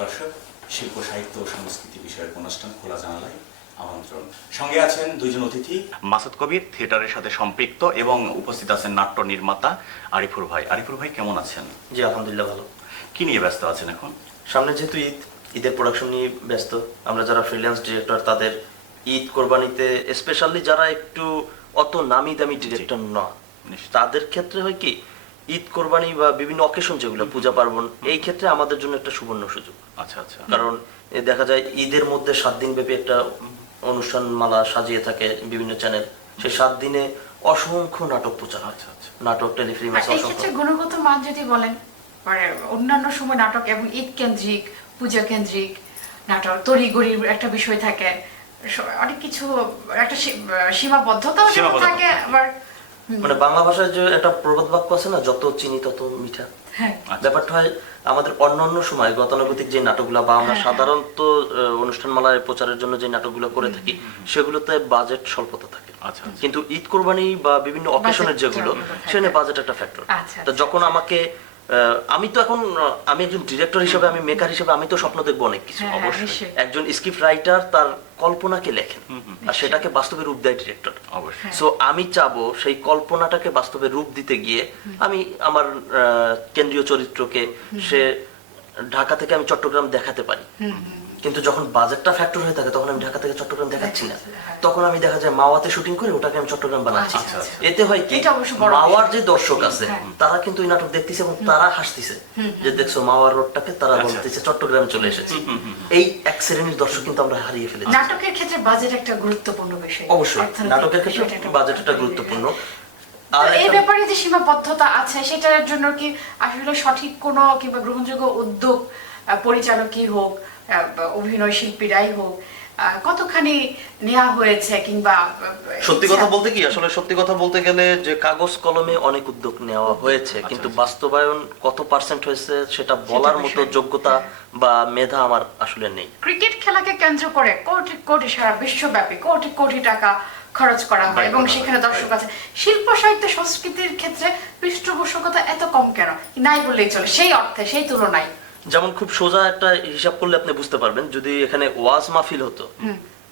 দর্শক, শিল্প সাহিত্য ও সংস্কৃতি বিষয়ক অনুষ্ঠান খোলা জানালায় আমন্ত্রণ। সঙ্গে আছেন দুইজন অতিথি, মাসুদ কবির, থিয়েটারের সাথে সম্পৃক্ত, এবং উপস্থিত আছেন নাট্য নির্মাতা আরিফুর ভাই। আরিফুর ভাই কেমন আছেন? জি আলহামদুলিল্লাহ ভালো। কি নিয়ে ব্যস্ত আছেন এখন? সামনে যেহেতু ঈদের প্রোডাকশন নিয়ে ব্যস্ত। আমরা যারা ফ্রিল্যান্স ডিরেক্টর তাদের ঈদ কোরবানিতে, স্পেশালি যারা একটু অত নামি দামি ডিরেক্টর নয়, তাদের ক্ষেত্রে হয় কি ঈদ কোরবানি বা বিভিন্ন অকেশন যেগুলো পূজা পার্বণ, এই ক্ষেত্রে আমাদের জন্য একটা সুবর্ণ সুযোগ। আচ্ছা আচ্ছা। কারণ দেখা যায় ঈদের মধ্যে 7 দিন ব্যাপী একটা অনুষ্ঠান মালা সাজিয়ে থাকে বিভিন্ন চ্যানেল। সেই 7 দিনে অসংখ্য নাটক প্রচার। আচ্ছা আচ্ছা। নাটক, টেলিফিল্ম, এই ক্ষেত্রে গুণগত মান যদি বলেন, মানে অন্যান্য সময় নাটক এবং ঈদ কেন্দ্রিক, পূজা কেন্দ্রিক নাটক, তড়িঘড়ির একটা বিষয় থাকে, অনেক কিছু একটা সীমাবদ্ধতা থাকে। আবার মানে বাংলা ভাষায় যে একটা প্রবাদ বাক্য আছে না, যত চিনি তত মিঠা। হ্যাঁ, ব্যাপারটা হয় আমাদের অন্যান্য সময় গতানুগতিক যে নাটকগুলো বা আমরা সাধারণত অনুষ্ঠানমালায় প্রচারের জন্য যে নাটকগুলো করে থাকি, সেগুলোতে বাজেট স্বল্পতা থাকে। আচ্ছা। কিন্তু ঈদ কোরবানি বা বিভিন্ন অকেশনের যেগুলো, সেখানে বাজেট একটা ফ্যাক্টর। তো যখন আমাকে আমি তো এখন আমি একজন ডিরেক্টর হিসেবে, আমি মেকার হিসেবে আমি তো স্বপ্ন দেখবো অনেক কিছু। অবশ্যই। একজন স্ক্রিপ্ট রাইটার তার কল্পনাকে লেখেন আর সেটাকে বাস্তবে রূপ দেয় ডিরেক্টর। অবশ্যই। সো আমি চাবো সেই কল্পনাটাকে বাস্তবে রূপ দিতে গিয়ে আমি আমার কেন্দ্রীয় চরিত্রকে সে ঢাকা থেকে আমি চট্টগ্রাম দেখাতে পারি। কিন্তু যখন বাজেটটা ফ্যাক্টর হয়ে থাকে তখন আমি ঢাকা থেকে চট্টগ্রাম দেখাচ্ছি না, তখন আমি দেখা যায় মাওয়াতে শুটিং করে ওটাকে আমি চট্টগ্রাম বানাচ্ছি। এতে হয় কি, মাওয়ার যে দর্শক আছে তারা কিন্তু এই নাটক দেখতেছে এবং তারা হাসতেছে যে দেখছো মাওয়ার রোডটাকে তারা বলতেছে চট্টগ্রামে চলে এসেছে। এই এক শ্রেণীর দর্শক কিন্তু আমরা হারিয়ে ফেলেছি। নাটকের ক্ষেত্রে বাজেট একটা গুরুত্বপূর্ণ বিষয়। অবশ্যই নাটকের ক্ষেত্রে বাজেট একটা গুরুত্বপূর্ণ। এই ব্যাপারে যে সীমাবদ্ধতা আছে, সেটার জন্য কি আসলে সঠিক কোনো কিংবা গ্রহণযোগ্য উদ্যোগ পরিচালকই হোক, অভিনয় শিল্পীরাই হোক, কতখানি নেওয়া হয়েছে? কিংবা সত্যি কথা বলতে কি, আসলে সত্যি কথা বলতে গেলে যে কাগজ কলমে অনেক উদ্যোগ নেওয়া হয়েছে, কিন্তু বাস্তবায়ন কত পার্সেন্ট হয়েছে সেটা বলার মতো যোগ্যতা বা মেধা আমার আসলে নেই। ক্রিকেট খেলাকে কেন্দ্র করে কোটি কোটি, সারা বিশ্বব্যাপী কোটি কোটি টাকা খরচ করা হয় এবং সেখানে দর্শক আছে। শিল্প সাহিত্য সংস্কৃতির ক্ষেত্রে পৃষ্ঠপোষকতা এত কম কেন? নাই বললেই চলে সেই অর্থে, সেই তুলনায়। যেমন খুব সোজা একটা হিসাব করলে আপনি বুঝতে পারবেন, যদি এখানে ওয়াজ মাহফিল হতো,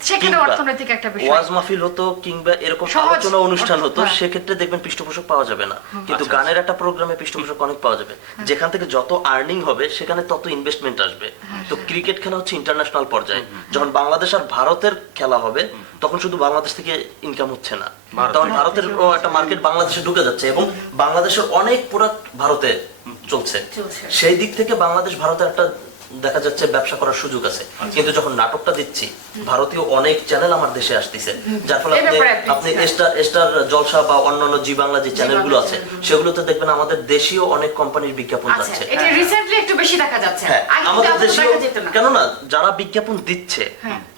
সেখানে অর্থনৈতিক একটা বিষয়, ওয়াজ মাহফিল হতো কিংবা এরকম আলোচনা অনুষ্ঠান হতো, সেক্ষেত্রে দেখবেন পৃষ্ঠপোষক পাওয়া যাবে না। কিন্তু গানের একটা প্রোগ্রামে পৃষ্ঠপোষক অনেক পাওয়া যাবে, যেখান থেকে যত আর্নিং হবে সেখানে তত ইনভেস্টমেন্ট আসবে। তো ক্রিকেট খেলা হচ্ছে ইন্টারন্যাশনাল পর্যায়ে। যখন বাংলাদেশ আর ভারতের খেলা হবে তখন শুধু বাংলাদেশ থেকে ইনকাম হচ্ছে না, তখন ভারতের একটা মার্কেট বাংলাদেশে ঢুকে যাচ্ছে এবং বাংলাদেশের অনেক প্রোডাক্ট ভারতে চলছে। সেই দিক থেকে বাংলাদেশ ভারতের একটা দেখা যাচ্ছে ব্যবসা করার সুযোগ আছে। কিন্তু যখন নাটকটা দিচ্ছি, ভারতীয় অনেক চ্যানেল আমার দেশে আসতেছে, যার ফলে আপনি স্টার জলসা বা অন্যান্য জি বাংলা যে চ্যানেলগুলো আছে সেগুলোতে দেখবেন আমাদের দেশীয় অনেক কোম্পানির বিজ্ঞাপন যাচ্ছে। এটা রিসেন্টলি একটু বেশি দেখা যাচ্ছে। আমাদের দেশীয়, কেননা যারা বিজ্ঞাপন দিচ্ছে,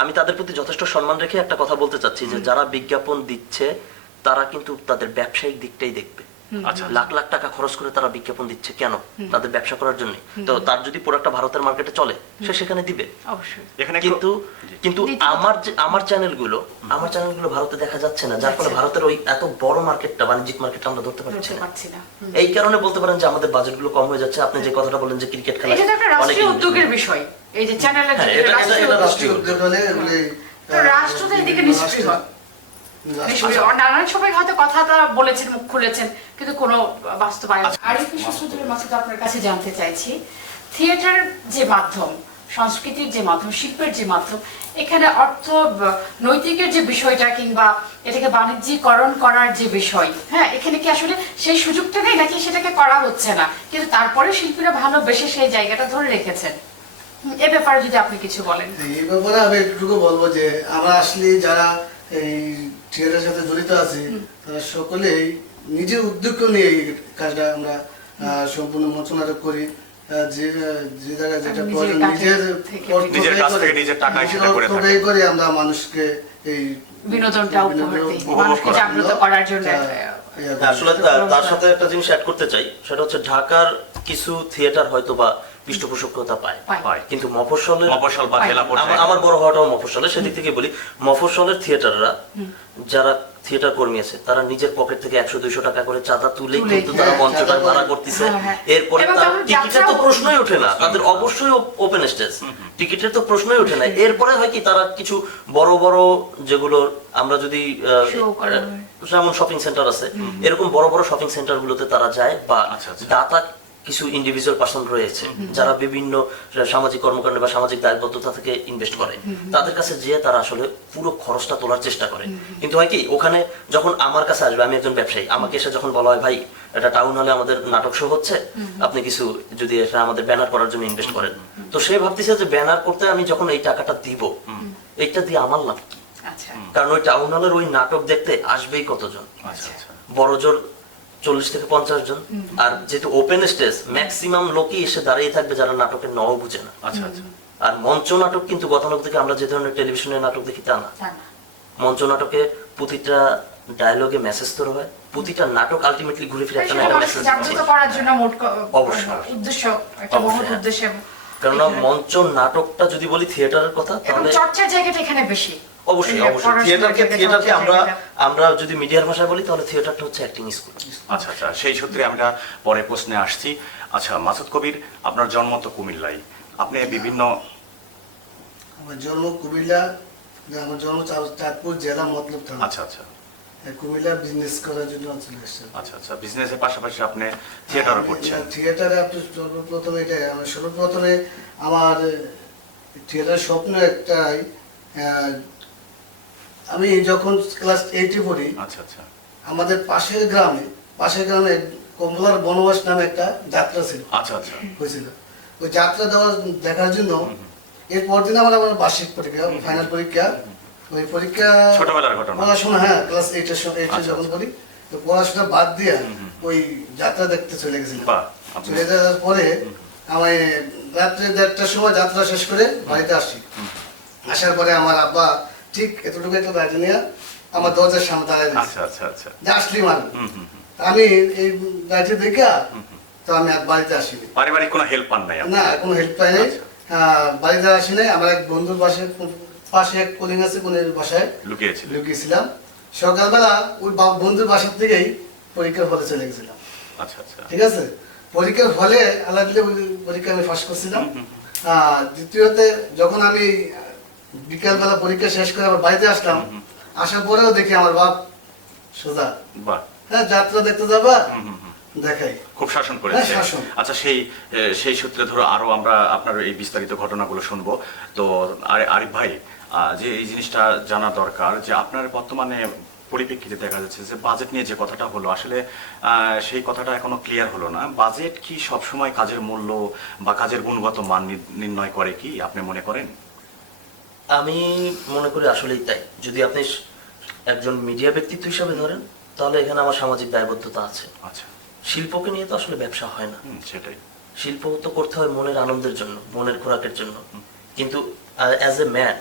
আমি তাদের প্রতি যথেষ্ট সম্মান রেখে একটা কথা বলতে চাচ্ছি যে যারা বিজ্ঞাপন দিচ্ছে তারা কিন্তু তাদের ব্যবসায়িক দিকটাই দেখবে। লাখ লাখ টাকা খরচ করে তারা বিজ্ঞাপন দিচ্ছে কেন? তাদের ব্যবসা করার জন্য। তো তার যদি প্রোডাক্টটা ভারতের মার্কেটে চলে, সে সেখানে দিবে। কিন্তু আমার চ্যানেলগুলো ভারতে দেখা যাচ্ছে না, যার ফলে ভারতের ওই এত বড় মার্কেটটা, বাণিজ্যিক মার্কেটটা আমরা ধরতে পারছি না। এই কারণে বলতে পারেন যে আমাদের বাজেটগুলো কম হয়ে যাচ্ছে। আপনি যে কথাটা বলেন যে ক্রিকেট খেলা, এটা একটা রাষ্ট্রীয় উদ্যোগের বিষয়। এই যে চ্যানেলের রাষ্ট্রীয় উদ্যোগ হলে রাষ্ট্র তো এদিকে নিষ্ক্রিয় হয়। নানান সময় হয়তো কথাটা বলেছেন, মুখ খুলেছেন, কিন্তু কোনো বাস্তবায়ন। আরেকটি সুশ্রুতির মাসুদ, আপনার কাছে জানতে চাইছি, থিয়েটার যে মাধ্যম, সংস্কৃতির যে মাধ্যম, শিল্পের যে মাধ্যম, এখানে অর্থ নৈতিকের যে বিষয়টা কিংবা এটাকে বাণিজ্যিকরণ করার যে বিষয়, হ্যাঁ, এখানে কি আসলে সেই সুযোগটা নেই নাকি সেটাকে করা হচ্ছে না, কিন্তু তারপরে শিল্পীরা ভালোবেসে সেই জায়গাটা ধরে রেখেছেন? এ ব্যাপারে যদি আপনি কিছু বলেন। এই ব্যাপারে আমি একটুকু বলবো যে আমরা আসলে যারা এই থিয়েটারের সাথে জড়িত আছি তারা সকলেই নিজের উদ্যোগ নিয়ে এই কাজটা আমরা সম্পূর্ণ মঞ্চনাটক করি। যে জায়গায় যেটা প্রয়োজন নিজের কাছ থেকে নিজের টাকা ব্যয় করে আমরা মানুষকে এই বিনোদনটা মানুষকে জাগ্রত করার জন্য। আসলে তার সাথে একটা জিনিস অ্যাড করতে চাই, সেটা হচ্ছে ঢাকার কিছু থিয়েটার হয়তো বা পৃষ্ঠপোষকতা পায়, কিন্তু মফস্বলের, আমার বড় হওয়াটাও মফস্বলে, সেদিক থেকে বলি মফস্বলের থিয়েটাররা যারা থিয়েটার কর্মী আছে তারা নিজের পকেট থেকে 100-200 টাকা করে চাঁদা তুলে তুলে, কিন্তু তারা হ্যাঁ, মঞ্চটা চাঁদা ভাড়া করে। করতেছে। হ্যাঁ। এরপরে এবং তার তাদের টিকিটের তো যাত্রাও- প্রশ্নই ওঠে না, তাদের অবশ্যই ওপেন স্টেজ, টিকিটের তো প্রশ্নই ওঠে না। এরপরে হয় কি তারা কিছু বড় বড় যেগুলো আমরা যদি Show করা হয়। যেমন শপিং সেন্টার আছে, এরকম বড় বড় শপিং সেন্টার গুলোতে তারা যায়, বা আচ্ছা, আচ্ছা। দাতা কিছু ইন্ডিভিজুয়াল পার্সন রয়েছে যারা বিভিন্ন সামাজিক কর্মকাণ্ডে বা সামাজিক দায়বদ্ধতা থেকে ইনভেস্ট করে, তাদের কাছে যেয়ে তারা আসলে পুরো খরচটা তোলার চেষ্টা করে। কিন্তু হয় কি ওখানে যখন আমার কাছে আসবে, আমি একজন ব্যবসায়ী, আমাকে এসে যখন বলা হয় ভাই এটা টাউন হলে আমাদের নাটক শো হচ্ছে, আপনি কিছু যদি এটা আমাদের ব্যানার করার জন্য ইনভেস্ট করেন, তো সে ভাবতেছে যে ব্যানার করতে আমি যখন এই টাকাটা দিব, এইটা দিয়ে আমার লাভ কি? আচ্ছা কারণ ওই টাউন হলের ওই নাটক দেখতে আসবেই কতজন, আচ্ছা আচ্ছা বড় জোর 40 থেকে 50 জন। আর যেহেতু ওপেন স্টেজ, ম্যাক্সিমাম লোকই এসে দাঁড়িয়ে থাকবে যারা নাটকের নও বুঝে না। আচ্ছা আচ্ছা আর মঞ্চ নাটক কিন্তু গতানুগ থেকে আমরা যে ধরনের টেলিভিশনের নাটক দেখি তা না। তা না। মঞ্চ নাটকে প্রতিটা ডায়লগে মেসেজ তৈরি হয়, প্রতিটা নাটক আলটিমেটলি ঘুরে ফিরে একটা সেটা একটা মানুষকে মেসেজ জাগ্রত করার জন্য অবশ্যই। উদ্দেশ্য, একটা মহৎ অবশ্যই। উদ্দেশ্য। কেননা মঞ্চ নাটকটা যদি বলি থিয়েটারের কথা, এবং তাহলে চর্চার জায়গাটা এখানে বেশি। অবশ্যই এই অবশ্যই পড়াশোনার থিয়েটারকে জায়গাটা, আমরা চর্চার জায়গাটা। আমরা যদি মিডিয়ার ভাষায় বলি তাহলে থিয়েটারটা হচ্ছে অ্যাক্টিং স্কুল। আচ্ছা আচ্ছা সেই সূত্রে আমরা পরে প্রশ্নে আসছি। আচ্ছা মাসুদ কবির, আপনার জন্ম তো কুমিল্লায়, আপনি বিভিন্ন আমার জন্ম কুমিল্লা, আমার জন্ম চাঁদপুর জেলা মতলব থানা। আচ্ছা আচ্ছা কুমিল্লা বিজনেস করার জন্য চলে এসেছে। আচ্ছা আচ্ছা বিজনেসের পাশাপাশি আপনি থিয়েটারও করছেন। থিয়েটারে আপনি সর্বপ্রথমে এটা আমার সর্বপ্রথমে আমার থিয়েটারের স্বপ্ন একটাই, আমি যখন ক্লাস 8-এ পড়ি, আচ্ছা আচ্ছা আমাদের পাশের গ্রামে কমলার বনবাস নামে একটা যাত্রা ছিল, আচ্ছা আচ্ছা হয়েছিল। ওই যাত্রা দেখার জন্য এর পরদিন আমার বার্ষিক পরীক্ষা, ফাইনাল পরীক্ষা। ওই পরীক্ষা ছোটবেলার ঘটনা। পড়াশোনা, হ্যাঁ ক্লাস 8-এ আচ্ছা, যখন আচ্ছা। পড়ি, তো পড়াশোনা বাদ দিয়ে ওই যাত্রা দেখতে চলে গেছিলাম। বাহ, আপনি- চলে যাওয়ার পরে আমি রাত্রে 1:30টার সময় যাত্রা শেষ করে বাড়িতে আসি। আসার পরে আমার আব্বা ঠিক এতটুকু একটা গাড়ি নিয়ে আমার দরজার সামনে দাঁড়ায় দিয়েছে, আচ্ছা আচ্ছা আচ্ছা যে আসলি মানে। হুম হুম হুম। আমি এই গাড়িতে দেখে তো আমি আর বাড়িতে আসিনি, পারিবারিক কোনো হেল্প পান নাই আপনি? না কোনো হেল্প পাই নাই। আচ্ছা। বাড়িতে আসি নাই, আমার এক বন্ধুর পাশে এক কলিং আছে, কোনের বাসায় লুকিয়েছিল? লুকিয়েছিলাম। সকালবেলা ওই বন্ধুর বাসার থেকেই পরীক্ষার হলে চলে গেছিলাম। আচ্ছা আচ্ছা ঠিক আছে, পরীক্ষার হলে আল্লাহ দিলে ওই পরীক্ষা আমি ফার্স্ট করছিলাম। দ্বিতীয়তে যখন আমি বিকালবেলা পরীক্ষা শেষ করে আবার বাড়িতে আসলাম, আসার পরেও দেখি আমার বাপ সোজা, বাহ, হ্যাঁ যাত্রা দেখতে যাবা, হুম হুম হুম। দেখাই। খুব শাসন হ্যাঁ, করেছে। শাসন। আচ্ছা সেই সূত্রে ধরো আরো আমরা আপনার এই বিস্তারিত ঘটনাগুলো শুনবো। তো আরিফ ভাই, যে এই জিনিসটা জানা দরকার যে আপনার বর্তমানে পরিপ্রেক্ষিতে দেখা যাচ্ছে যে বাজেট নিয়ে যে কথাটা হলো, আসলে সেই কথাটা এখনো ক্লিয়ার হলো না। বাজেট কি সবসময় কাজের মূল্য বা কাজের গুণগত মান নির্ণয় করে কি আপনি মনে করেন? আমি মনে করি আসলেই তাই। যদি আপনি একজন মিডিয়া ব্যক্তিত্ব হিসাবে ধরেন, তাহলে এখানে আমার সামাজিক দায়বদ্ধতা আছে। আচ্ছা, শিল্পকে নিয়ে তো আসলে ব্যবসা হয় না, সেটাই। শিল্প তো করতে হয় মনের আনন্দের জন্য, মনের খোরাকের জন্য। কিন্তু as a man,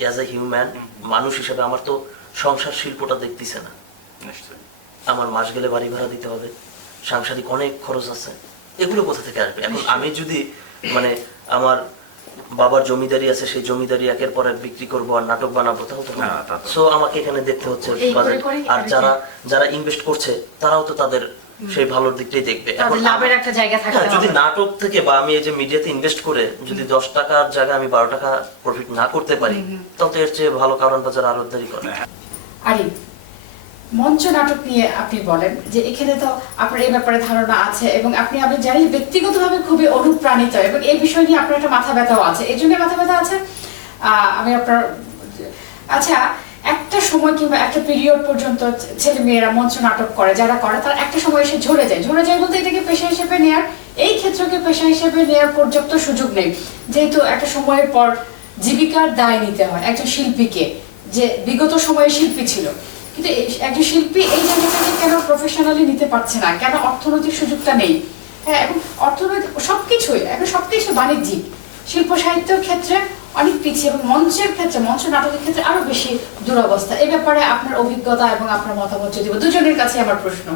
as a human, মানুষ হিসেবে আমার তো সংসার শিল্পটা দেখতেছে না। নিশ্চয়ই। আমার মাস গেলে বাড়ি ভাড়া দিতে হবে, সাংসারিক অনেক খরচ আছে, এগুলো কোথা থেকে আসবে? এখন আমি যদি মানে আমার বাবার জমিদারি আছে, সেই জমিদারি একের পর এক বিক্রি করবো আর নাটক বানাবো, তাহলে তো না, তা তো। সো আমাকে এখানে দেখতে হচ্ছে এই করে বাজেট। করেই আর আর কি। যারা ইনভেস্ট করছে তারাও তো তাদের সেই ভালোর দিকটাই দেখবে। তাদের লাভের একটা জায়গা থাকতে হ্যাঁ, যদি হবে। নাটক থেকে বা আমি এই যে মিডিয়াতে ইনভেস্ট করে যদি 10 টাকার জায়গায় আমি 12 টাকা প্রফিট না করতে পারি, তাহলে তো এর চেয়ে ভালো কারণ বাজার আরো দেরি করে। আরিফ, মঞ্চ নাটক নিয়ে আপনি বলেন যে এখানে তো আপনার এই ব্যাপারে ধারণা আছে এবং আমি জানি ব্যক্তিগতভাবে খুবই অনুপ্রাণিত এবং এই বিষয় নিয়ে আপনার একটা মাথা ব্যথাও আছে। এই জন্য মাথা ব্যথা আছে আমি আপনার, আচ্ছা একটা সময় কিংবা একটা পিরিয়ড পর্যন্ত ছেলে মেয়েরা মঞ্চ নাটক করে, যারা করে তারা একটা সময় এসে ঝরে যায় বলতে এটাকে পেশা হিসেবে নেওয়ার, এই ক্ষেত্রকে পেশা হিসেবে নেওয়ার পর্যাপ্ত সুযোগ নেই, যেহেতু একটা সময়ের পর জীবিকার দায় নিতে হয় একজন শিল্পীকে, যে বিগত সময়ে শিল্পী ছিল। কিন্তু একজন শিল্পী এই জায়গাটাকে কেন প্রফেশনালি নিতে পারছে না, কেন অর্থনৈতিক সুযোগটা নেই? হ্যাঁ, এবং অর্থনৈতিক সবকিছুই এখন সবকিছু বাণিজ্যিক, শিল্প সাহিত্যের ক্ষেত্রে অনেক পিছিয়ে এবং মঞ্চের ক্ষেত্রে, মঞ্চ নাটকের ক্ষেত্রে আরো বেশি দুরবস্থা। এই ব্যাপারে আপনার অভিজ্ঞতা এবং আপনার মতামত যদি দুজনের কাছে আমার প্রশ্ন।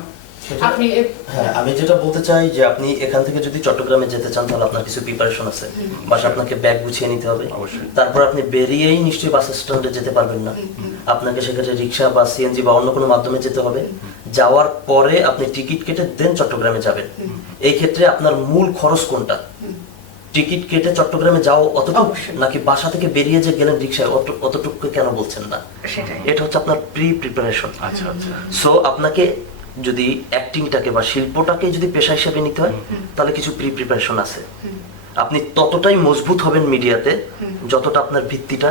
আপনি হ্যাঁ, আমি যেটা বলতে চাই যে আপনি এখান থেকে যদি চট্টগ্রামে যেতে চান তাহলে আপনার কিছু প্রিপারেশন আছে, বাসা আপনাকে ব্যাগ গুছিয়ে নিতে হবে, অবশ্যই। তারপর আপনি বেরিয়েই নিশ্চয়ই বাস স্ট্যান্ডে যেতে পারবেন না, আপনাকে সেক্ষেত্রে রিক্সা বা সিএনজি বা অন্য কোনো মাধ্যমে যেতে হবে। যাওয়ার পরে আপনি টিকিট কেটে দেন চট্টগ্রামে যাবেন। এই ক্ষেত্রে আপনার মূল খরচ কোনটা? টিকিট কেটে চট্টগ্রামে যাও অতটুকু, অবশ্যই। নাকি বাসা থেকে বেরিয়ে যে গেলেন রিক্সায় অতটুকু কেন বলছেন না? সেটাই। এটা হচ্ছে আপনার প্রিপারেশন। আচ্ছা আচ্ছা। সো আপনাকে যদি অ্যাক্টিংটাকে বা শিল্পটাকে যদি পেশা হিসেবে নিতে হয় তাহলে কিছু প্রিপারেশন আছে। আপনি ততটাই মজবুত হবেন মিডিয়াতে যতটা আপনার ভিত্তিটা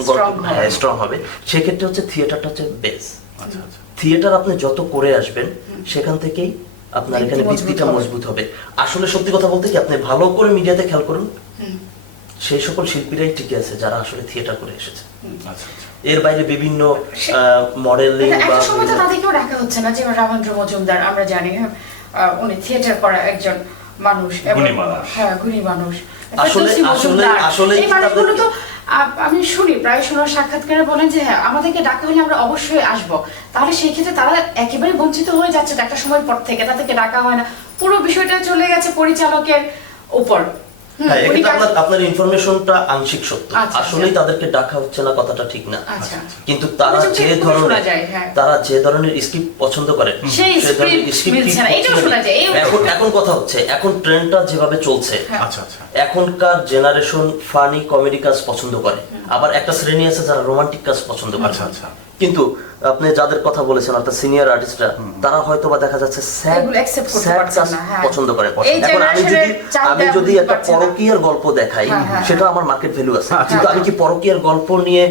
Strong হবে। স্ট্রং হবে। সেক্ষেত্রে হচ্ছে থিয়েটারটা হচ্ছে বেস। আচ্ছা আচ্ছা। থিয়েটার আপনি যত করে আসবেন সেখান থেকেই আপনার ভিত্তি এখানে মজবুত ভিত্তিটা হবে। মজবুত হবে। আসলে সত্যি কথা বলতে কি, আপনি ভালো করে মিডিয়াতে খেয়াল করুন, সেই সকল শিল্পীরাই টিকে আছে যারা আসলে থিয়েটার করে এসেছে। আচ্ছা আচ্ছা। এর বাইরে বিভিন্ন মডেলিং বা একটা সময় তো তাদেরকেও রাখা হচ্ছে না, যেমন রামেন্দ্র মজুমদার আমরা জানি, উনি থিয়েটার করা একজন মানুষ এবং গুণী মানুষ। হ্যাঁ গুণী মানুষ। আসলে- তুলসী মজুমদার, আসলে এই কি মানুষগুলো তো তাদেরকে- আমি শুনি প্রায় শোনার সাক্ষাৎকারে বলেন যে হ্যাঁ আমাদেরকে ডাকা হলে আমরা অবশ্যই আসবো। তাহলে সেই ক্ষেত্রে তারা একেবারে বঞ্চিত হয়ে যাচ্ছে তো একটা সময় পর থেকে, তাদেরকে ডাকা হয় না, পুরো বিষয়টা চলে গেছে পরিচালকের উপর। হ্যাঁ, উনি এক্ষেত্রে কাজ- আপনার ইনফরমেশনটা আংশিক সত্য। আচ্ছা, আসলেই আচ্ছা। তাদেরকে ডাকা হচ্ছে না কথাটা ঠিক না। আচ্ছা। কিন্তু তারা অভিযোগ যে কিন্তু ধরনের শোনা যায়, হ্যাঁ। তারা যে ধরনের স্ক্রিপ্ট পছন্দ করেন সেই সে ধরনের script script মিলছে না, ঠিক এটাও হচ্ছে শোনা যায়, এই এখন কথা হচ্ছে, এখন ট্রেন্ডটা যেভাবে চলছে, হ্যাঁ। আচ্ছা আচ্ছা। এখনকার জেনারেশন ফানি কমেডি কাজ পছন্দ করে, আবার একটা শ্রেণী আছে যারা রোমান্টিক কাজ পছন্দ করে। আচ্ছা আচ্ছা। কিন্তু আপনি যাদের কথা বলেছেন অর্থাৎ সিনিয়র আর্টিস্টরা, তারা হয়তো বা দেখা যাচ্ছে স্যাড এগুলো accept করতে স্যাড পারছেন কাজ না, হ্যাঁ। পছন্দ করেন। এই এখন আমি generation-এর চাহিদা আমি যদি একটা পাচ্ছে না। পরকীয়ার গল্প দেখাই, হ্যাঁ, হ্যাঁ, সেটা আমার মার্কেট ভ্যালু আছে, কিন্তু আমি কি পরকীয়ার গল্প নিয়ে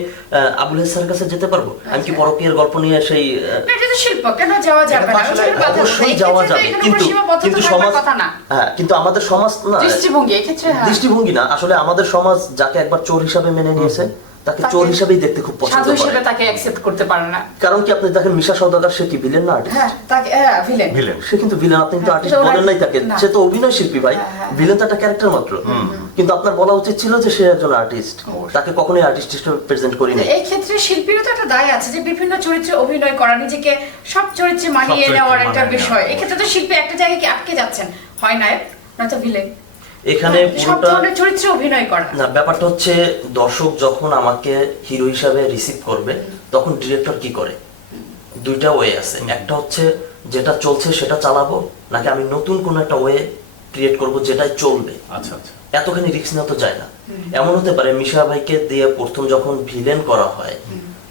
আবুল হাসানের কাছে যেতে পারবো? আমি কি পরকীয়ার গল্প নিয়ে সেই না, এটা তো শিল্প, কেন যাওয়া যাবে এটা তো না? আসলে ওটার বাধা অবশ্যই নেই। যাওয়া এক্ষেত্রে যাবে, এখানে কিন্তু কোনো সীমাবদ্ধতা কিন্তু থাকার সমাজ, কথা না। হ্যাঁ, কিন্তু আমাদের সমাজ না, দৃষ্টিভঙ্গি এক্ষেত্রে হ্যাঁ। দৃষ্টিভঙ্গি না, আসলে আমাদের সমাজ যাকে একবার চোর হিসাবে মেনে নিয়েছে তাকে চোর হিসাবেই দেখতে খুব পছন্দ সাধু হিসেবে করে। তাকে অ্যাকসেপ্ট করতে পারে না। কারণ কি, আপনি দেখেন মিশা সওদাগর, সে কি ভিলেন না আর্টিস্ট? হ্যাঁ, তাকে ভিলেন। ভিলেন। সে কিন্তু ভিলেন, আপনি কিন্তু হ্যাঁ, আর্টিস্ট কিন্তু বলেন নাই তাকে, না। সে তো অভিনয় শিল্পী ভাই। হ্যাঁ, হ্যাঁ। ভিলেন তো একটা ক্যারেক্টার মাত্র। কিন্তু আপনার বলা উচিত ছিল যে সে একজন আর্টিস্ট, তাকে কখনোই আর্টিস্ট হিসেবে প্রেজেন্ট করি নাই। এই ক্ষেত্রে শিল্পীরও তো একটা দায় আছে যে বিভিন্ন চরিত্রে অভিনয় করা, নিজেকে সব চরিত্রে মানিয়ে চরিত্রে নেওয়ার একটা মানিয়ে বিষয়। নেওয়া। এক্ষেত্রে তো শিল্পী একটা জায়গায় কি আটকে যাচ্ছেন, হয় নায়ক নয়তো ভিলেন। এখানে সব পুরোটা ধরনের চরিত্রে অভিনয় করা। না, ব্যাপারটা হচ্ছে দর্শক যখন আমাকে হিরো হিসাবে রিসিভ করবে তখন ডিরেক্টর কি করে, দুইটা ওয়ে আছে। একটা হচ্ছে যেটা চলছে সেটা চালাবো, নাকি আমি নতুন কোন একটা ওয়ে ক্রিয়েট করব যেটাই চলবে। আচ্ছা আচ্ছা। এতখানি রিস্ক নেওয়া তো যায় না। এমন হতে পারে মিশা ভাইকে দিয়ে প্রথম যখন ভিলেন করা হয়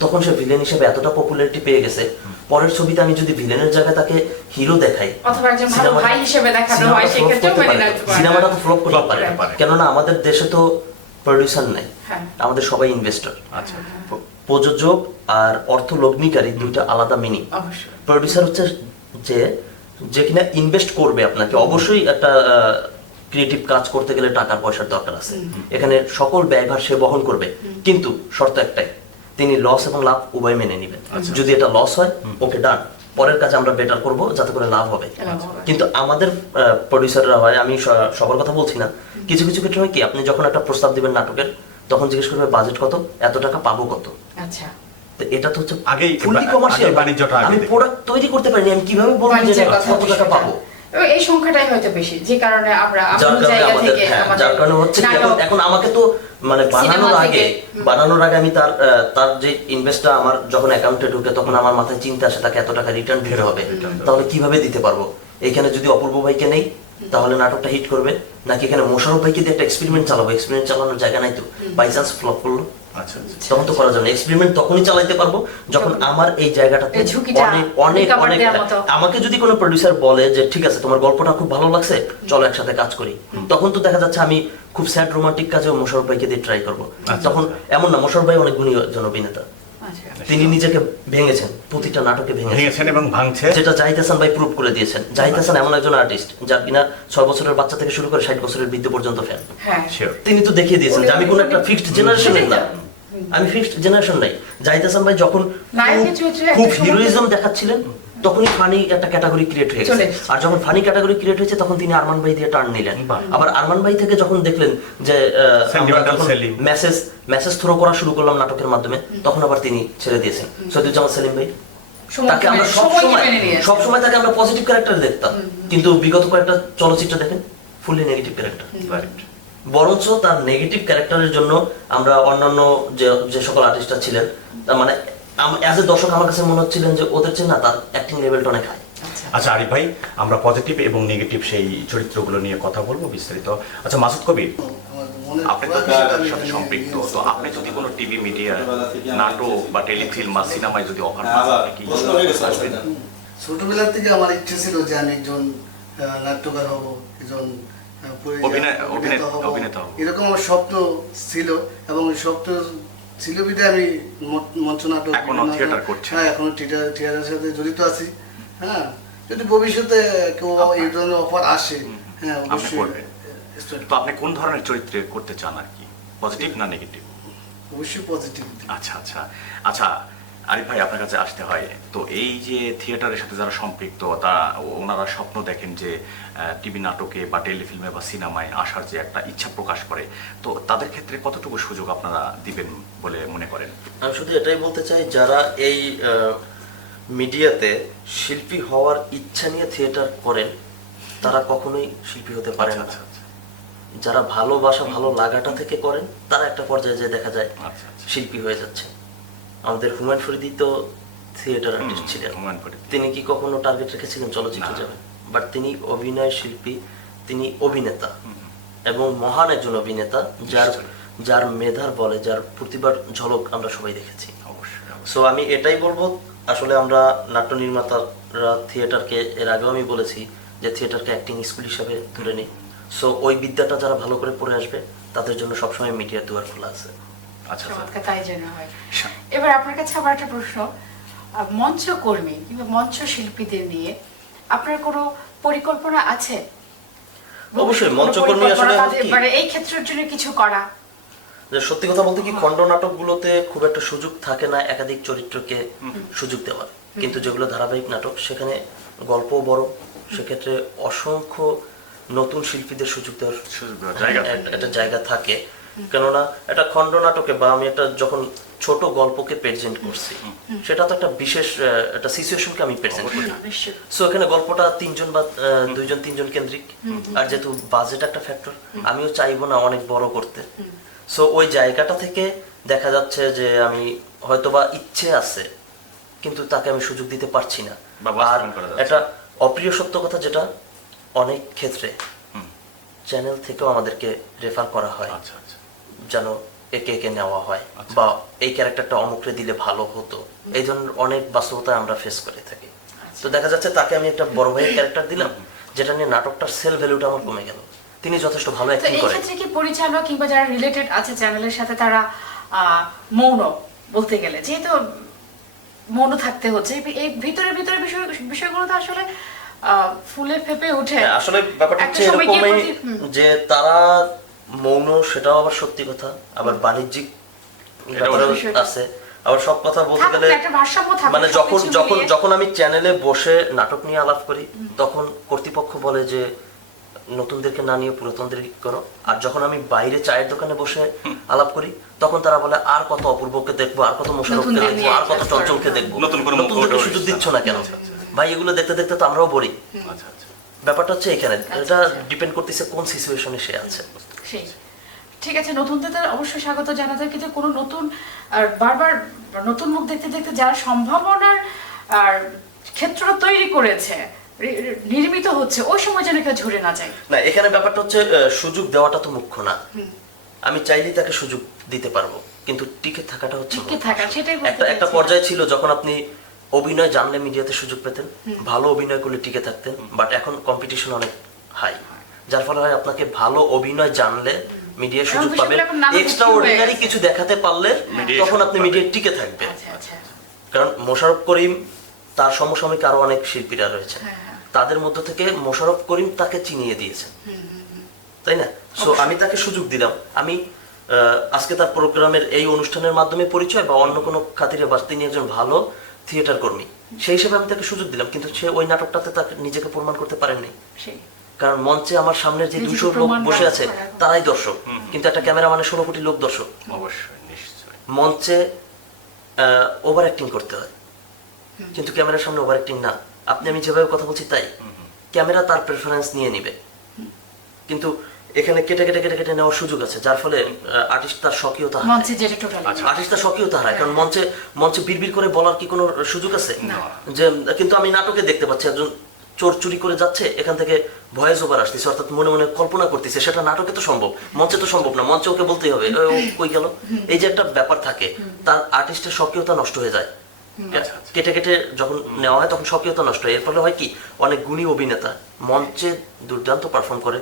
তখন সে ভিলেন হিসেবে এতটা পপুলারিটি পেয়ে গেছে, পরের ছবিতে আমি যদি ভিলেনের জায়গায় তাকে হিরো দেখাই, অথবা একজন ভালো ভাই হিসেবে দেখানো হয়, সেক্ষেত্রেও মেনে নিতে পারে। সিনেমাটা তো ফ্লপ করতে Flop পারে, করতে পারে। কেননা আমাদের দেশে তো প্রোডিউসার নাই, হ্যাঁ। আমাদের সবাই ইনভেস্টর। আচ্ছা। প্রযোজক আর অর্থ লগ্নিকারী দুইটা আলাদা মিনিং। অবশ্যই। প্রোডিউসার হচ্ছে যে কিনা ইনভেস্ট করবে আপনাকে, অবশ্যই একটা ক্রিয়েটিভ কাজ করতে গেলে টাকার পয়সার দরকার আছে, এখানে সকল ব্যয়ভার সে বহন করবে, কিন্তু শর্ত একটাই, তিনি লস এবং লাভ উভয় মেনে নেবেন। যদি এটা লস হয়, ওকে ডান, পরের কাজে আমরা বেটার করব যাতে করে লাভ হবে। লাভ হবে। কিন্তু আমাদের প্রোডিউসাররা হয়, আমি সবার কথা বলছি না, কিছু কিছু ক্ষেত্রে হয় কি, আপনি যখন একটা প্রস্তাব দিবেন নাটকের, তখন জিজ্ঞেস করবে বাজেট কত, এত টাকা পাবো কত। আচ্ছা। তো এটা তো হচ্ছে আগেই ফুললি কমার্শিয়াল। আগে বাণিজ্যটা আগে আমি দেখি। প্রোডাক্ট তৈরি করতে পারিনি, আমি কিভাবে বলবো যে বাণিজ্যের এটা কথা কত টাকা বিষয়টা। পাবো? এই সংখ্যাটাই হয়তো বেশি, যে কারণে আমরা যার আমাদের কারণে জায়গা আমাদের, থেকে হ্যাঁ, আমাদের যার কারণে হচ্ছে কি, নাটক, এখন আমাকে তো মানে বানানোর সিনেমা আগে থেকে, বানানোর আগে আমি তার যে ইনভেস্টটা আমার যখন অ্যাকাউন্টে ঢুকে তখন আমার মাথায় চিন্তা আসে তাকে এত টাকা রিটার্ন দিতে হবে, তাহলে কিভাবে দিতে পারবো? এখানে যদি অপূর্ব ভাইকে নেই তাহলে নাটকটা হিট করবে, নাকি এখানে মোশাররফ ভাইকে দিয়ে একটা এক্সপেরিমেন্ট চালাবো, এক্সপেরিমেন্ট চালানোর জায়গা নাই তো, বাই চান্স ফ্লপ করলো, আচ্ছা আচ্ছা। তখন তো করা যাবে না। এক্সপেরিমেন্ট তখনই চালাইতে পারবো যখন আমার এই জায়গাটাতে এই ঝুঁকিটা অনেক অনেক recover অনেক, দেওয়ার মতো। আমাকে যদি কোনো প্রোডিউসার বলে যে ঠিক আছে তোমার গল্পটা খুব ভালো লাগছে, চলো একসাথে কাজ করি, তখন তো দেখা যাচ্ছে আমি খুব স্যাড রোমান্টিক কাজেও মোশাররফ ভাইকে দিয়ে ট্রাই করবো। তখন এমন না, মোশাররফ ভাই অনেক গুণী একজন অভিনেতা, আচ্ছা। তিনি নিজেকে ভেঙেছেন, প্রতিটা নাটকে ভেঙেছেন এবং ভাঙছে। যেটা জাহিদ হাসান ভাই প্রুভ করে দিয়েছেন। জাহিদ হাসান এমন একজন আর্টিস্ট যার কিনা 6 বছরের বাচ্চা থেকে শুরু করে 60 বছরের বৃদ্ধ পর্যন্ত ফ্যান। হ্যাঁ। Sure. তিনি তো দেখিয়ে দিয়েছেন যে আমি কোন একটা ফিক্সড জেনারেশনের না, সেটাই আমি ফিক্সড জেনারেশন নাই। জাহিদ হাসান ভাই যখন নায়কের চরিত্রে একটা খুব সময়- হিরোইজম দেখাচ্ছিলেন তখনই ফানি একটা ক্যাটাগরি ক্রিয়েট হয়ে চলে গেছে, এসেছে। আর যখন ফানি ক্যাটাগরি ক্রিয়েট হয়েছে তখন তিনি আরমান ভাই দিয়ে টার্ন নিলেন। বাহ। আবার আরমান ভাই থেকে যখন দেখলেন যে Sentimental Selim। মেসেজ থ্রো করা শুরু করলাম নাটকের মাধ্যমে, তখন আবার তিনি ছেড়ে দিয়েছেন। সৈয়দুজ্জামান সেলিম ভাই তাকে আমরা সবসময় তাকে আমরা পজিটিভ ক্যারেক্টার দেখতাম, কিন্তু বিগত কয়েকটা চলচ্চিত্র দেখেন ফুললি নেগেটিভ ক্যারেক্টার। বরঞ্চ তার নেগেটিভ ক্যারেক্টারের জন্য আমরা অন্যান্য যে সকল আর্টিস্টরা ছিলেন, তার মানে অ্যাজ এ দর্শক আমার কাছে মনে হচ্ছিলেন যে ওদের চেয়ে না তার অ্যাক্টিং লেভেলটা অনেক হাই। আচ্ছা আরিফ ভাই, আমরা পজিটিভ এবং নেগেটিভ সেই চরিত্রগুলো নিয়ে কথা বলবো বিস্তারিত। আচ্ছা মাসুদ কবির, আপনি তো থিয়েটারের সাথে সম্পৃক্ত, তো আপনি যদি কোনো টিভি মিডিয়া নাটক বা টেলিফিল্ম বা সিনেমায় যদি অফার পান, কি আসবেন? ছোটবেলা থেকে আমার ইচ্ছে ছিল যে আমি একজন নাট্যকার হব, একজন অভিনেতা হব। এরকম আমার স্বপ্ন ছিল, এবং স্বপ্ন ছিল বিধে আমি মঞ্চ নাটক, এখনো থিয়েটার করছেন? হ্যাঁ, এখনো থিয়েটারের সাথে জড়িত আছি। হ্যাঁ, যদি ভবিষ্যতে কেউ এই ধরনের অফার আসে, হ্যাঁ অবশ্যই। তো আপনি কোন ধরনের চরিত্রে করতে চান আর কি, পজিটিভ না নেগেটিভ? অবশ্যই পজিটিভ। আচ্ছা আচ্ছা আচ্ছা আরিফ ভাই, আপনার কাছে আসতে হয়, তো এই যে থিয়েটারের সাথে যারা সম্পৃক্ত তা ওনারা স্বপ্ন দেখেন যে টিভি নাটকে বা টেলিফিল্মে বা সিনেমায় আসার যে একটা ইচ্ছা প্রকাশ করে, তো তাদের ক্ষেত্রে কতটুকু সুযোগ আপনারা দিবেন বলে মনে করেন? আমি শুধু এটাই বলতে চাই, যারা এই মিডিয়াতে শিল্পী হওয়ার ইচ্ছা নিয়ে থিয়েটার করেন তারা কখনোই শিল্পী হতে পারে না। যারা ভালোবাসা ভালো লাগাটা থেকে করেন তারা একটা পর্যায়ে যে দেখা যায় শিল্পী হয়ে যাচ্ছে। আমাদের হুমায়ুন ফরিদি তো থিয়েটার আর্টিস্ট ছিলেন, তিনি কি কখনো টার্গেট রেখেছিলেন চলচ্চিত্রে যাবেন? বাট তিনি অভিনয় শিল্পী, তিনি অভিনেতা এবং মহান একজন অভিনেতা, যার মেধার বলে, যার প্রতিভার ঝলক আমরা সবাই দেখেছি। সো আমি এটাই বলবো, আসলে আমরা নাট্য নির্মাতারা থিয়েটারকে, এর আগেও আমি বলেছি যে থিয়েটারকে অ্যাক্টিং স্কুল হিসাবে ধরে নিই। সো ওই বিদ্যাটা যারা ভালো করে পড়ে আসবে তাদের জন্য সবসময় মিডিয়ার দুয়ার খোলা আছে। আচ্ছা তাই জন্য হয়। এবার আপনার কাছে আবার একটা প্রশ্ন, মঞ্চ কর্মী কিংবা মঞ্চ শিল্পীদের নিয়ে আপনার কোনো পরিকল্পনা আছে? অবশ্যই মঞ্চকর্মী আসলে মানে এই ক্ষেত্রের জন্য কিছু করা। সত্যি কথা বলতে কি, খণ্ড নাটকগুলোতে খুব একটা সুযোগ থাকে না একাধিক চরিত্রকে সুযোগ দেওয়ার, কিন্তু যেগুলো ধারাবাহিক নাটক সেখানে গল্প বড়, সেক্ষেত্রে অসংখ্য নতুন শিল্পীদের সুযোগ দেওয়ার একটা জায়গা থাকে। কেননা একটা খণ্ড নাটকে বা আমি একটা যখন ছোট গল্পকে প্রেজেন্ট করছি, সেটা তো একটা বিশেষ একটা সিচুয়েশনকে আমি প্রেজেন্ট করি। সো এখানে গল্পটা তিনজন বা দুইজন তিনজন কেন্দ্রিক, আর যেহেতু বাজেট একটা ফ্যাক্টর, আমিও চাইবো না অনেক বড় করতে। সো ওই জায়গাটা থেকে দেখা যাচ্ছে যে আমি হয়তোবা ইচ্ছে আছে কিন্তু তাকে আমি সুযোগ দিতে পারছি না। আর একটা অপ্রিয় সত্য কথা, যেটা অনেক ক্ষেত্রে চ্যানেল থেকেও আমাদেরকে রেফার করা হয় যেন একে একে নেওয়া হয়, বা এই ক্যারেক্টারটা অমুকরে দিলে ভালো হতো, এই ধরনের অনেক বাস্তবতা আমরা ফেস করে থাকি। তো দেখা যাচ্ছে তাকে আমি একটা বড় ভাইয়ের ক্যারেক্টার দিলাম, যেটা নিয়ে নাটকটার সেল ভ্যালুটা আমার কমে গেল। তিনি যথেষ্ট ভালো অ্যাক্টিং করেন। এই ক্ষেত্রে কি পরিচালক কিংবা যারা রিলেটেড আছে চ্যানেলের সাথে তারা মৌন বলতে গেলে, যেহেতু মৌন থাকতে হচ্ছে, এই ভিতরে বিষয়গুলো তো আসলে ফুলে ফেপে ওঠে। আসলে ব্যাপারটা হচ্ছে এরকমই যে তারা মৌন, সেটাও আবার সত্যি কথা, আবার বাণিজ্যিক আছে, আবার সব কথা বলতে গেলে মানে যখন আমি চ্যানেলে বসে নাটক নিয়ে আলাপ করি তখন কর্তৃপক্ষ বলে যে নতুনদেরকে না নিয়ে পুরাতনদের করো, আর যখন আমি বাইরে চায়ের দোকানে বসে আলাপ করি তখন তারা বলে আর কত অপূর্বকে দেখবো, আর কত মোশাররফকে দেখবো, আর কত চঞ্চলকে দেখবো, নতুনদেরকে সুযোগ দিচ্ছ না কেন? ভাই এগুলো দেখতে দেখতে তো আমরাও বলি। ব্যাপারটা হচ্ছে এখানে, এটা ডিপেন্ড করতেছে কোন সিচুয়েশনে সে আছে। ঠিক আছে, নতুনদের অবশ্যই স্বাগত জানাতে, কিন্তু কোনো নতুন আর বারবার নতুন মুখ দেখতে দেখতে যারা সম্ভাবনার আর ক্ষেত্র তৈরি করেছে, নির্মিত হচ্ছে, ওই সময় যেন কেউ ঝরে না যায়। না, এখানে ব্যাপারটা হচ্ছে সুযোগ দেওয়াটা তো মুখ্য না। আমি চাইলেই তাকে সুযোগ দিতে পারবো, কিন্তু টিকে থাকাটা হচ্ছে একটা পর্যায়ে ছিল যখন আপনি অভিনয় জানলে মিডিয়াতে সুযোগ পেতেন, ভালো অভিনয় করলে টিকে থাকতেন। বাট এখন কম্পিটিশন অনেক হাই, যার ফলে হয় আপনাকে ভালো অভিনয় জানলে মিডিয়া সুযোগ পাবেন, এক্সট্রা অর্ডিনারি কিছু দেখাতে পারলে তখন আপনি মিডিয়া টিকে থাকবেন। কারণ মোশাররফ করিম, তার সমসাময়িক আরো অনেক শিল্পীরা রয়েছে, তাদের মধ্য থেকে মোশাররফ করিম তাকে চিনিয়ে দিয়েছেন, তাই না? সো আমি তাকে সুযোগ দিলাম, আমি আজকে তার প্রোগ্রামের এই অনুষ্ঠানের মাধ্যমে পরিচয় বা অন্য কোনো খাতিরে বাস তিনি একজন ভালো থিয়েটার কর্মী, সেই হিসেবে আমি তাকে সুযোগ দিলাম, কিন্তু সে ওই নাটকটাতে তাকে নিজেকে প্রমাণ করতে পারেননি। কারণ মঞ্চে আমার সামনে যে 200 লোক বসে আছে তারাই দর্শক, কিন্তু একটা ক্যামেরাম্যানের 16 কোটি লোক দর্শক। মঞ্চে ওভার অ্যাক্টিং করতে হয়, কিন্তু ক্যামেরার সামনে ওভার অ্যাক্টিং না। আপনি আমি যেভাবে কথা বলছি তাই, ক্যামেরা তার প্রেফারেন্স নিয়ে নিবে, কিন্তু এখানে কেটে কেটে কেটে কেটে নেওয়ার সুযোগ আছে, যার ফলে আর্টিস্ট তার স্বকীয়তা হারায়। মঞ্চে যেটা টোটালি আর্টিস্ট তার স্বকীয়তা হারায়, কারণ মঞ্চে বিড়বিড় করে বলার কি কোনো সুযোগ আছে? যে কিন্তু আমি নাটকে দেখতে পাচ্ছি একজন চোর চুরি করে যাচ্ছে, এখান থেকে ভয়েস ওভার আসতেছে, অর্থাৎ মনে মনে কল্পনা করতেছে, সেটা নাটকে তো সম্ভব, মঞ্চে তো সম্ভব না। মঞ্চে ওকে বলতেই হবে ও কই গেল, এই যে একটা ব্যাপার থাকে, তার আর্টিস্টের স্বকীয়তা নষ্ট হয়ে যায়। কেটে কেটে যখন নেওয়া হয় তখন স্বকীয়তা নষ্ট হয়। এর ফলে হয় কি, অনেক গুণী অভিনেতা মঞ্চে দুর্দান্ত পারফর্ম করে,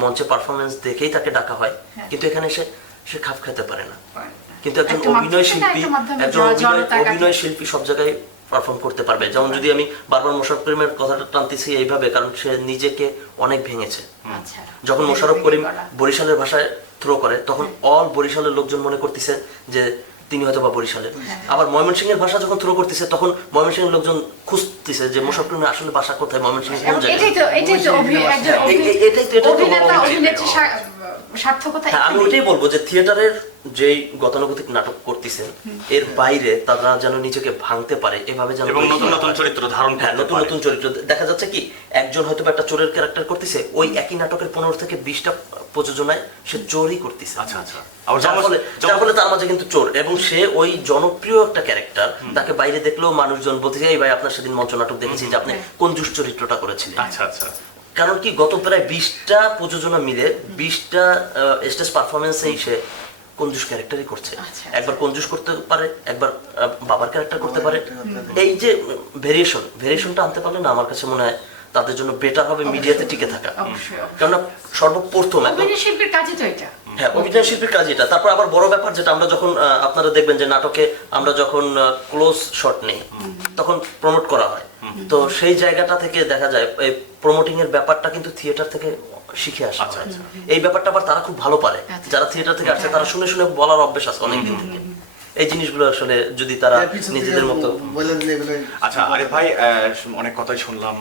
মঞ্চে পারফরমেন্স দেখেই তাকে ডাকা হয়, কিন্তু এখানে সে খাপ খেতে পারে না। কিন্তু একজন অভিনয় শিল্পী সব জায়গায় পারফর্ম করতে পারবে। যেমন যদি আমি বারবার মোশাররফ করিমের কথাটা টানতেছি এইভাবে, কারণ সে নিজেকে অনেক ভেঙেছে। যখন মোশাররফ করিম বরিশালের ভাষায় থ্রো করে, তখন অল বরিশালের লোকজন মনে করতেছে যে তিনি হয়তো বা বরিশালের। আবার ময়মনসিংহের ভাষা যখন থ্রো করতেছে, তখন ময়মনসিংহের লোকজন খুঁজতেছে যে মোশাররফ করিমের আসলে ভাষা কোথায়, ময়মনসিংহ কোন জায়গায়। আমি ওইটাই বলবো যে থিয়েটারের যেই গতানুগতিক নাটক করতেছেন, এর বাইরে তারা যেন নিজেকে ভাঙতে পারে, এভাবে যেন নতুন নতুন চরিত্র ধারণ করতে পারে। নতুন নতুন চরিত্র দেখা যাচ্ছে কি, একজন হয়তো একটা চোরের ক্যারেক্টার করতেছে, ওই একই নাটকের 15 থেকে 20টা প্রযোজনায় সে চোরই করতেছে। আচ্ছা আচ্ছা। যার ফলে তার মাঝে কিন্তু চোর, এবং সে ওই জনপ্রিয় একটা ক্যারেক্টার, তাকে বাইরে দেখলেও মানুষজন বলতেছে এই ভাই আপনার সেদিন মঞ্চ নাটক দেখেছি যে আপনি কঞ্জুস চরিত্রটা করেছিলেন। আচ্ছা আচ্ছা। কারণ কি, গত প্রায় 20টা প্রযোজনা মিলে 20টা স্টেজ পারফরমেন্সেই সে কঞ্জুস ক্যারেক্টারই করছে। একবার কঞ্জুস করতে পারে, একবার বাবার ক্যারেক্টার করতে পারে। এই যে ভেরিয়েশনটা আনতে পারলে না, আমার কাছে মনে হয় তাদের জন্য বেটার হবে মিডিয়াতে টিকে থাকা। কারণ সর্বপ্রথম অভিনয় শিল্পীর কাজই তো এটা। হ্যাঁ, অভিনয় শিল্পীর কাজ এটা। তারপর আবার বড় ব্যাপার যেটা, আমরা যখন আপনারা দেখবেন যে নাটকে আমরা যখন ক্লোজ শট নেই, তখন প্রমোট করা হয়, তো সেই জায়গাটা থেকে দেখা যায় এই প্রমোটিং এর ব্যাপারটা কিন্তু থিয়েটার থেকে শিখে আসা। এই ব্যাপারটা আবার তারা খুব ভালো পারে, যারা থিয়েটার থেকে আসছে, তারা শুনে শুনে বলার অভ্যেস আছে অনেকদিন থেকে। এই জিনিসগুলো আসলে যদি তারা নিজেদের মতো। আচ্ছা আরিফ ভাই, অনেক কথাই শুনলাম,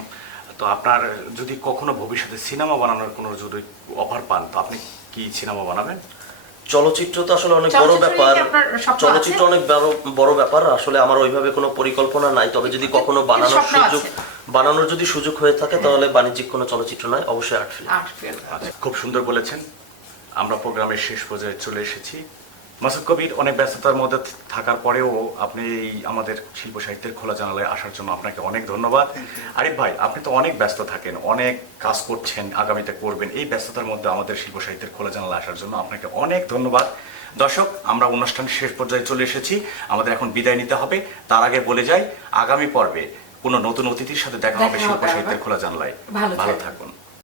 তো আপনার যদি কখনো ভবিষ্যতে সিনেমা বানানোর কোনো যদি অফার পান, তো আপনি কি সিনেমা বানাবেন? চলচ্চিত্র তো আসলে অনেক বড় ব্যাপার, চলচ্চিত্র অনেক বড় ব্যাপার, আসলে আমার ওইভাবে কোনো পরিকল্পনা নাই। তবে যদি কখনো বানানোর যদি সুযোগ হয়ে থাকে, তাহলে বাণিজ্যিক কোনো চলচ্চিত্র নয়, অবশ্যই আর্ট ফিল্ম। আচ্ছা, খুব সুন্দর বলেছেন। আমরা প্রোগ্রামের শেষ পর্যায়ে চলে এসেছি। মাসুদ কবির, অনেক ব্যস্ততার মধ্যে থাকার পরেও আপনি এই আমাদের শিল্প সাহিত্যের খোলা জানালায় আসার জন্য আপনাকে অনেক ধন্যবাদ। আরিফ ভাই, আপনি তো অনেক ব্যস্ত থাকেন, অনেক কাজ করছেন, আগামীতে করবেন। এই ব্যস্ততার মধ্যে আমাদের শিল্প সাহিত্যের খোলা জানালায় আসার জন্য আপনাকে অনেক ধন্যবাদ। দর্শক, আমরা অনুষ্ঠানের শেষ পর্যায়ে চলে এসেছি, আমাদের এখন বিদায় নিতে হবে। তার আগে বলে যাই, আগামী পর্বে কোনো নতুন অতিথির সাথে দেখা হবে শিল্প সাহিত্যের খোলা জানালায়। ভালো থাকুন।